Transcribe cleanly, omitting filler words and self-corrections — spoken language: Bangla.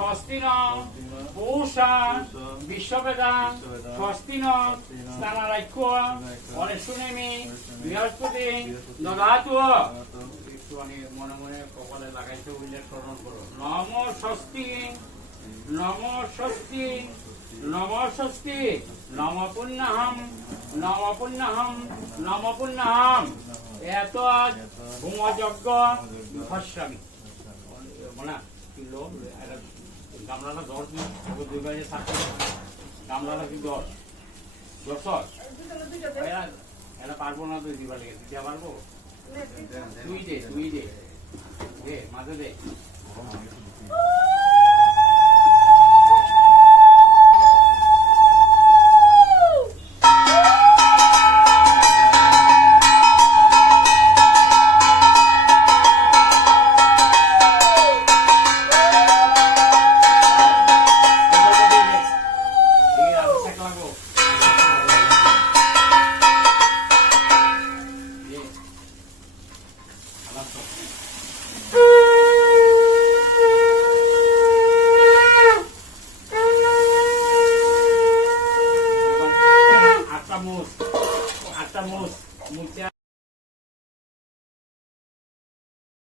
স্বস্তি ন পূষা বিশ্ববেদা স্বস্তি ন স্থানারাক্ষ অনেশুনেমি বৃহস্পতি দদাতু একটুখানি মনে মনে কপালে লাগাইতে উল্লেখ স্মরণ করো নম স্বস্তি নম স্বস্তি নম স্বস্তি নম পুণ্যহম নম পুণ্যহম নম পুণ্যহম এত ভূমযজ্ঞ ভস্যামি মানে গামলাটা 10 দিন দুই বাজে থাকে গামলাটা কি 10 এটা পারবো না তুই দিবা লেগে দিতে পারবো তুই দে মাঝে দে আটটা মুখ মুচা